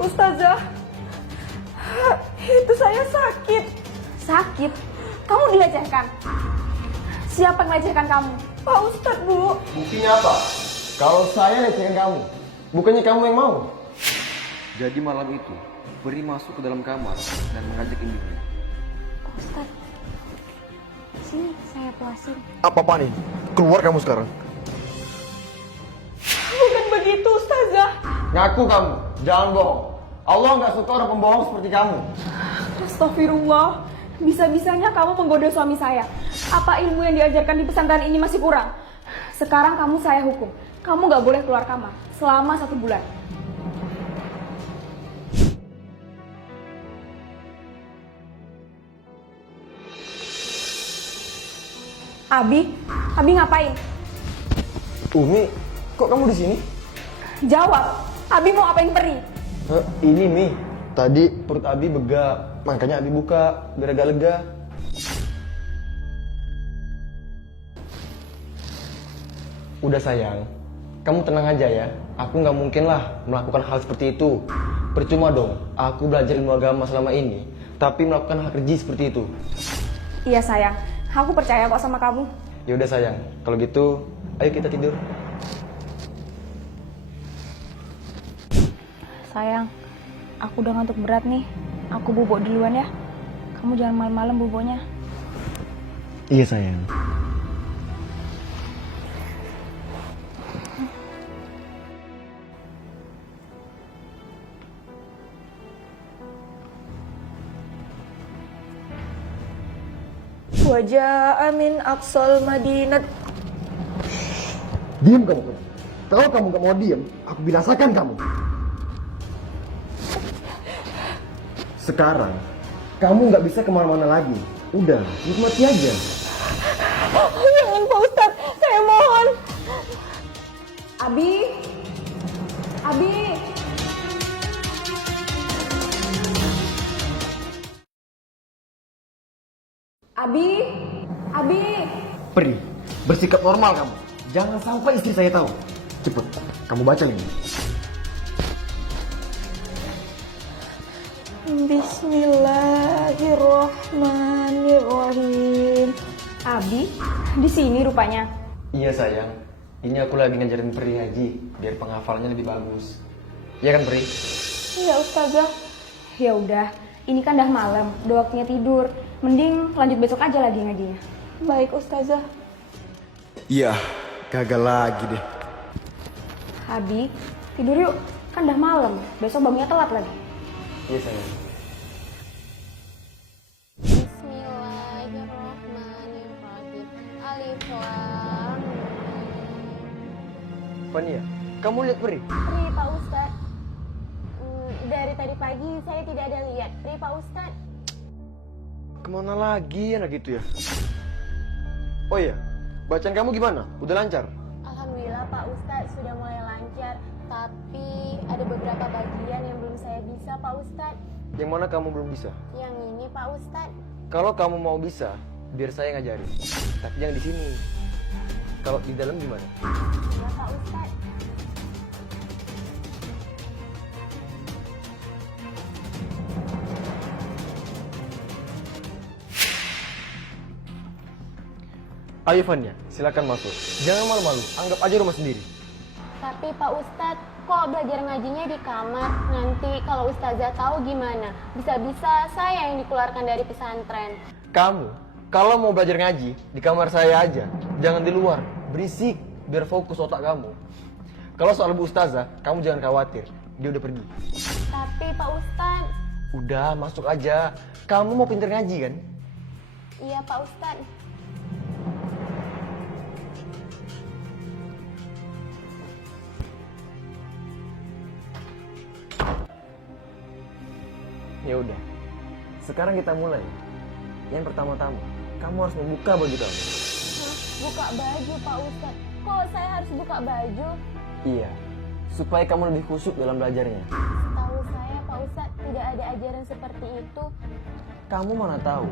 Ustazah, itu saya sakit. Sakit? Kamu dilecehkan? Siapa yang melecehkan kamu? Pak Ustadz, Bu. Buktinya apa? Kalau saya lecehkan kamu, bukannya kamu yang mau. Jadi malam itu, Peri masuk ke dalam kamar dan mengajak induknya. Pak Ustadz, sini saya puasin. Apa nih? Keluar kamu sekarang. Bukan begitu, Ustazah. Ngaku kamu, jangan bohong. Allah nggak suka orang pembohong seperti kamu. Astagfirullah, bisa-bisanya kamu menggoda suami saya. Apa ilmu yang diajarkan di pesantren ini masih kurang? Sekarang kamu saya hukum. Kamu gak boleh keluar kamar selama 1 bulan. Abi ngapain? Umi, kok kamu di sini? Jawab, Abi mau apain Peri? Ini Mi. Tadi perut Abi begak, makanya Abi buka biar agak lega. Udah sayang, kamu tenang aja ya. Aku nggak mungkin lah melakukan hal seperti itu. Percuma dong, aku belajar ilmu agama selama ini, tapi melakukan hal keji seperti itu. Iya sayang, aku percaya kok sama kamu. Ya udah sayang, kalau gitu, ayo kita tidur. Sayang, aku udah ngantuk berat nih. Aku bubuk duluan ya. Kamu jangan malam-malam bubuknya. Iya sayang. Wajah min aqsal madinat. Diam kamu. Kalau kamu nggak mau diam, aku binasakan kamu. Sekarang, kamu nggak bisa kemana-mana lagi. Udah, nikmati aja. Jangan, Pak Ustadz. Saya mohon. Abi. Abi. Peri, bersikap normal kamu. Jangan sampai istri saya tahu. Cepet, kamu baca ini. Bismillahirrahmanirrahim. Abi, di sini rupanya. Iya sayang, ini aku lagi ngajarin Peri ngaji biar penghafalannya lebih bagus. Iya kan Peri? Iya, Ustazah. Ya udah, ini kan udah malam, udah waktunya tidur. Mending lanjut besok aja lagi ngajinya. Baik, Ustazah. Iya, gagal lagi deh. Abi, tidur yuk. Kan udah malam, besok bangunnya telat lagi. Iya sayang. Bismillahirrahmanirrahim. Alif lam mim. Fania, kamu lihat Peri? Pri, Pak Ustadz. Dari tadi pagi saya tidak ada lihat. Pri, Pak Ustadz. Kemana lagi anak itu ya? Oh iya, bacaan kamu gimana? Udah lancar? Alhamdulillah Pak Ustadz sudah mulai lancar. Tapi ada beberapa bagian yang belum saya bisa Pak Ustadz. Yang mana kamu belum bisa? Yang ini Pak Ustadz. Kalau kamu mau bisa, biar saya ngajarin. Tapi jangan di sini. Kalau di dalam gimana? Ya Pak Ustadz. Ayo Fania, silakan masuk. Jangan malu-malu, anggap aja rumah sendiri. Tapi Pak Ustadz, kok belajar ngajinya di kamar? Nanti kalau Ustazah tahu gimana? Bisa-bisa saya yang dikeluarkan dari pesantren. Kamu, kalau mau belajar ngaji, di kamar saya aja. Jangan di luar, berisik, biar fokus otak kamu. Kalau soal Bu Ustazah, kamu jangan khawatir. Dia udah pergi. Tapi Pak Ustadz. Udah, masuk aja. Kamu mau pinter ngaji kan? Iya Pak Ustadz. Ya udah. Sekarang kita mulai. Yang pertama-tama, kamu harus membuka baju kamu. Hah? Buka baju Pak Ustadz. Kok saya harus buka baju? Iya, supaya kamu lebih khusyuk dalam belajarnya. Tahu saya Pak Ustadz tidak ada ajaran seperti itu. Kamu mana tahu?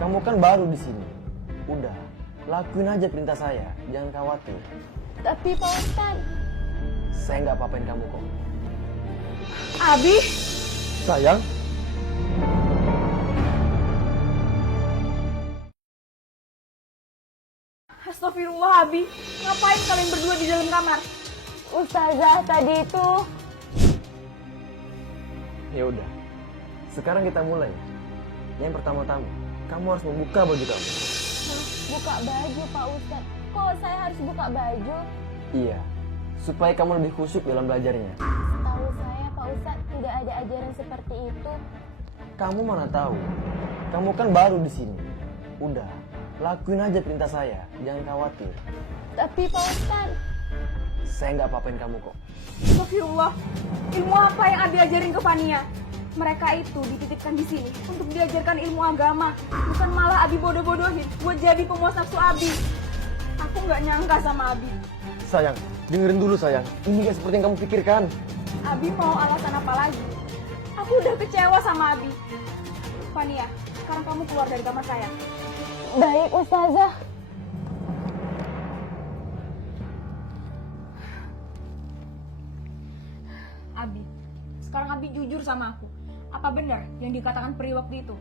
Kamu kan baru di sini. Udah, lakuin aja perintah saya. Jangan khawatir. Tapi Pak Ustadz. Saya nggak apa-apain kamu kok. Abi, Sayang, astagfirullah Abi. Ngapain kalian berdua di dalam kamar? Ustazah tadi itu ya udah. Sekarang kita mulai. Yang pertama-tama, kamu harus membuka baju kamu. buka baju Pak Ustadz. Kok saya harus buka baju? Iya, supaya kamu lebih khusyuk dalam belajarnya. Tahu saya Pak Ustadz tidak ada ajaran seperti itu. Kamu mana tahu? Kamu kan baru di sini. Udah, lakuin aja perintah saya. Jangan khawatir. Tapi Pak Ustadz, Saya nggak apa-apain kamu kok. Astagfirullah. Ilmu apa yang Abi ajarin ke Fania? Mereka itu dititipkan di sini untuk diajarkan ilmu agama, bukan malah Abi bodoh-bodohin buat jadi pemuas nafsu Abi. Aku nggak nyangka sama Abi. Sayang, dengerin dulu sayang. Ini nggak seperti yang kamu pikirkan. Abi mau alasan apa lagi? Aku udah kecewa sama Abi. Fania, sekarang kamu keluar dari kamar saya. baik Ustazah. Abi, sekarang Abi jujur sama aku. Apa benar yang dikatakan Pri waktu itu?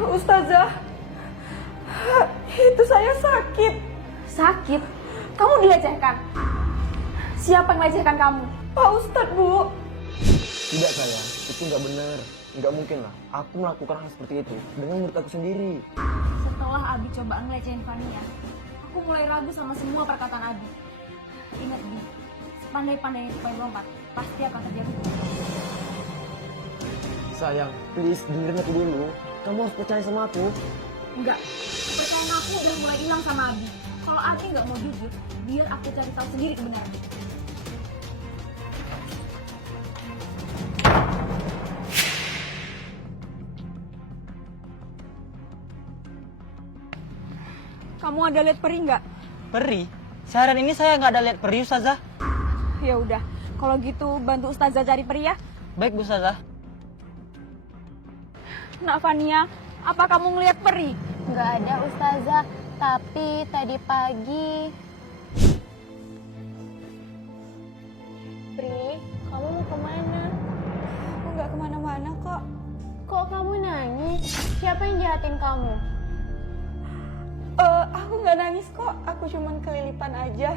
Ustazah, itu saya sakit. Sakit? Kamu dilecehkan? Siapa yang melecehkan kamu? Pak Ustadz, Bu. Tidak sayang, itu nggak benar. Nggak mungkin lah. Aku melakukan hal seperti itu dengan menurut aku sendiri. Setelah Abi coba ngelecehin Fania, aku mulai ragu sama semua perkataan Abi. Ingat, Bi, sepandai-pandainya tupai melompat, pasti akan terjadi. Sayang, please dengerin aku dulu. Kamu harus percaya sama aku. Enggak, kepercayaan aku udah mulai hilang sama Abi. Kalau Abi nggak mau jujur, biar aku cari tahu sendiri kebenaran. Kamu ada lihat peri nggak? Peri? Seharian ini saya nggak ada lihat peri, Ustazah. Ya udah, kalau gitu bantu Ustazah cari peri ya. Baik, Bu Ustazah. Nak Fania, apa kamu ngelihat peri? Nggak ada Ustazah, tapi tadi pagi. Pri, kamu mau kemana? Aku nggak kemana-mana kok. Kok kamu nangis? Siapa yang jahatin kamu? Aku nggak nangis kok, aku cuman kelilipan aja.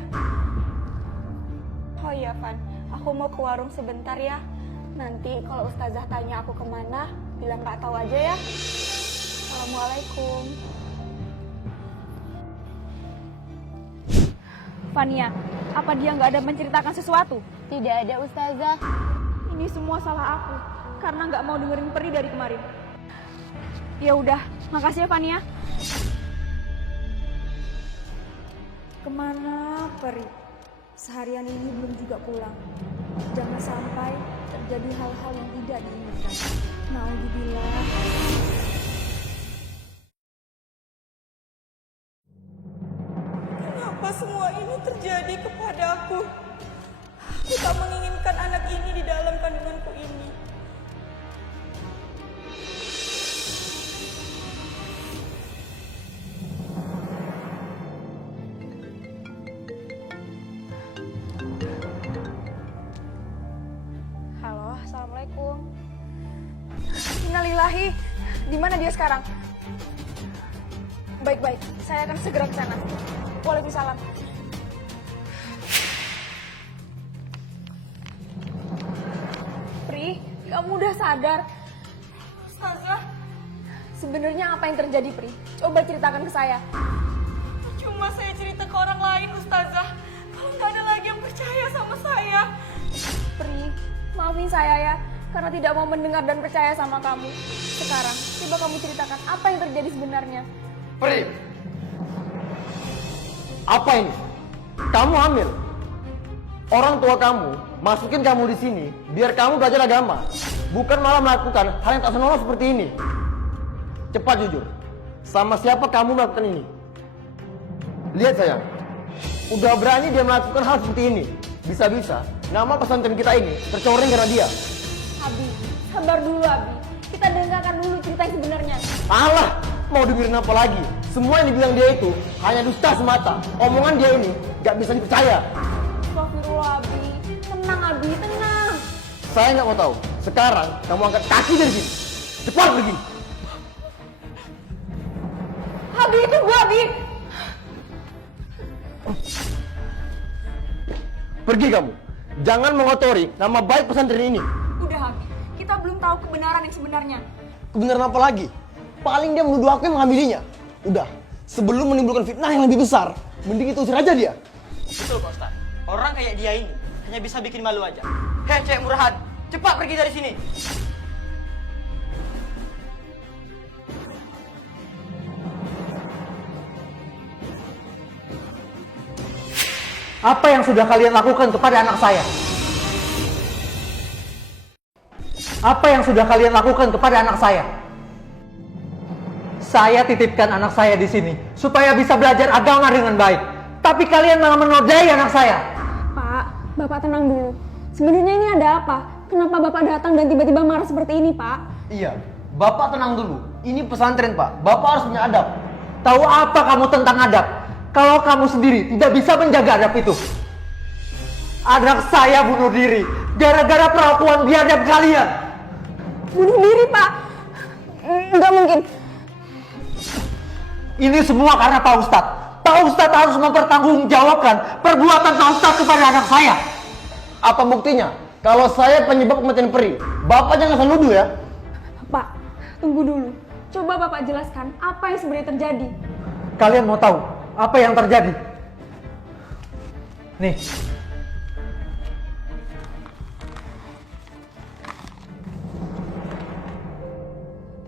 Oh iya Van, aku mau ke warung sebentar ya. Nanti kalau Ustazah tanya aku kemana, bilang nggak tahu aja ya. Assalamualaikum. Fania, apa dia nggak ada menceritakan sesuatu? Tidak ada Ustazah. Ini semua salah aku, karena nggak mau dengerin Peri dari kemarin. Ya udah, makasih ya Fania. Kemana Peri? Seharian ini belum juga pulang. Jangan sampai terjadi hal-hal yang tidak diinginkan. Naudzubillah. Kenapa semua ini terjadi kepadaku? Aku tak menginginkan anak ini di dalam kandunganku ini. Halo, assalamualaikum. Innalillahi, di mana dia sekarang? Baik-baik, saya akan segera ke sana. Waalaikumsalam. Pri, kamu udah sadar? Ustazah, sebenarnya apa yang terjadi, Pri? Coba ceritakan ke saya. Cuma saya cerita ke orang lain, Ustazah. Kalau nggak ada lagi yang percaya sama saya. Pri, maafin saya ya, karena tidak mau mendengar dan percaya sama kamu. Sekarang, coba kamu ceritakan apa yang terjadi sebenarnya. Pri, apa ini? Kamu hamil? Orang tua kamu masukin kamu di sini biar kamu belajar agama, bukan malah melakukan hal yang tak senonoh seperti ini. Cepat jujur, sama siapa kamu melakukan ini? Lihat sayang, udah berani dia melakukan hal seperti ini. Bisa-bisa nama pesantren kita ini tercoreng karena dia. Abi, sabar dulu Abi. Kita dengarkan dulu cerita yang sebenarnya. Alah, mau dibilang apa lagi? Semua yang dibilang dia itu hanya dusta semata. Omongan dia ini gak bisa dipercaya. Astagfirullah Abi, Tenang Abi, tenang. Saya nggak mau tahu. Sekarang kamu angkat kaki dari sini. Cepat pergi. Abi itu gua, Abi. Pergi kamu. Jangan mengotori nama baik pesantren ini. Udah Abi, kita belum tahu kebenaran yang sebenarnya. Kebenaran apa lagi? Paling dia menuduh aku yang mengambilinya. Udah, sebelum menimbulkan fitnah yang lebih besar, mending itu usir aja dia. Betul Pak Ustadz. Orang kayak dia ini hanya bisa bikin malu aja. Hei cewek murahan, cepat pergi dari sini. Apa yang sudah kalian lakukan kepada anak saya? Apa yang sudah kalian lakukan kepada anak saya? Saya titipkan anak saya di sini supaya bisa belajar agama dengan baik. Tapi kalian malah menodai anak saya. Pak, Bapak tenang dulu. Sebenarnya ini ada apa? Kenapa Bapak datang dan tiba-tiba marah seperti ini, Pak? Iya, Bapak tenang dulu. Ini pesantren, Pak. Bapak harus punya adab. Tahu apa kamu tentang adab? Kalau kamu sendiri tidak bisa menjaga adab itu. Anak saya bunuh diri gara-gara perlakuan biadab kalian. Bunuh diri, Pak? Nggak mungkin. Ini semua karena Pak Ustadz. Pak Ustadz harus mempertanggungjawabkan perbuatan Pak Ustadz kepada anak saya. Apa buktinya? Kalau saya penyebab kematian Peri, Bapak jangan asal nuduh ya. Pak, tunggu dulu. Coba Bapak jelaskan apa yang sebenarnya terjadi. Kalian mau tahu apa yang terjadi? Nih.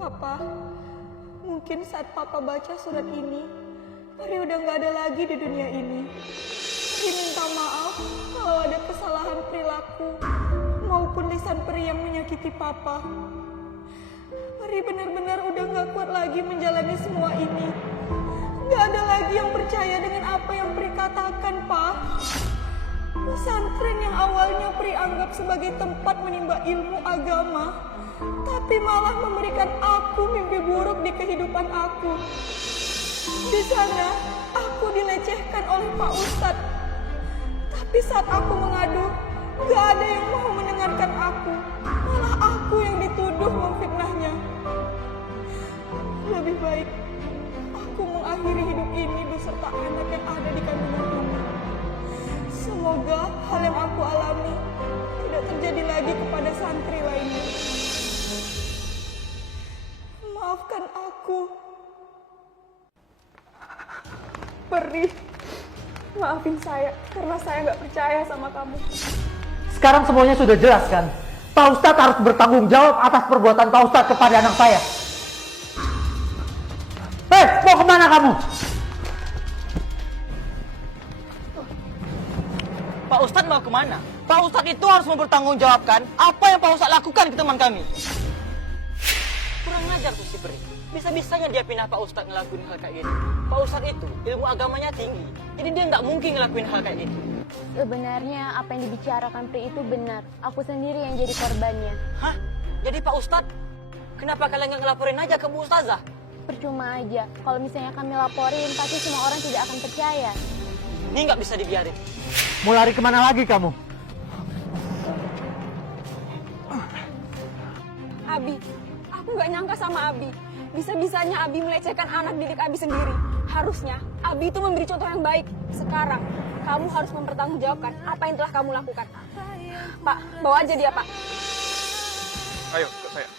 Papa, mungkin saat Papa baca surat ini, Peri udah nggak ada lagi di dunia ini. Peri minta maaf kalau ada kesalahan perilaku maupun lisan Peri yang menyakiti Papa. Peri benar-benar udah nggak kuat lagi menjalani semua ini. Nggak ada lagi yang percaya dengan apa yang Peri katakan, Pak. Pesantren yang awalnya Peri anggap sebagai tempat menimba ilmu agama, tapi malah memberikan aku mimpi buruk di kehidupan aku. Di sana, aku dilecehkan oleh Pak Ustadz. Tapi saat aku mengadu, gak ada yang mau mendengarkan aku. Malah aku yang dituduh memfitnahnya. Lebih baik, aku mengakhiri hidup ini beserta anak yang ada di kandungan ini. Semoga hal yang aku alami tidak terjadi lagi kepada santri lainnya. Maafkan aku. Peri, maafin saya karena saya nggak percaya sama kamu. Sekarang semuanya sudah jelas kan? Pak Ustadz harus bertanggung jawab atas perbuatan Pak Ustadz kepada anak saya. Hei, mau kemana kamu? Pak Ustadz mau kemana? Pak Ustadz itu harus mempertanggungjawabkan apa yang Pak Ustadz lakukan ke teman kami. Kurang ajar tuh si Peri. Bisa-bisanya dia pindah Pak Ustadz ngelakuin hal kayak gini. Pak Ustadz itu ilmu agamanya tinggi. Jadi dia nggak mungkin ngelakuin hal kayak gini. Sebenarnya apa yang dibicarakan Pri itu benar. Aku sendiri yang jadi korbannya. Hah? Jadi Pak Ustadz, kenapa kalian nggak ngelaporin aja ke Bu Ustazah? Percuma aja. Kalau misalnya kami laporin, pasti semua orang tidak akan percaya. Ini nggak bisa dibiarin. Mau lari kemana lagi kamu? Abi, aku nggak nyangka sama Abi. Bisa-bisanya Abi melecehkan anak didik Abi sendiri. Harusnya Abi itu memberi contoh yang baik. Sekarang, kamu harus mempertanggungjawabkan apa yang telah kamu lakukan. Pak, bawa aja dia, Pak. Ayo, ikut saya.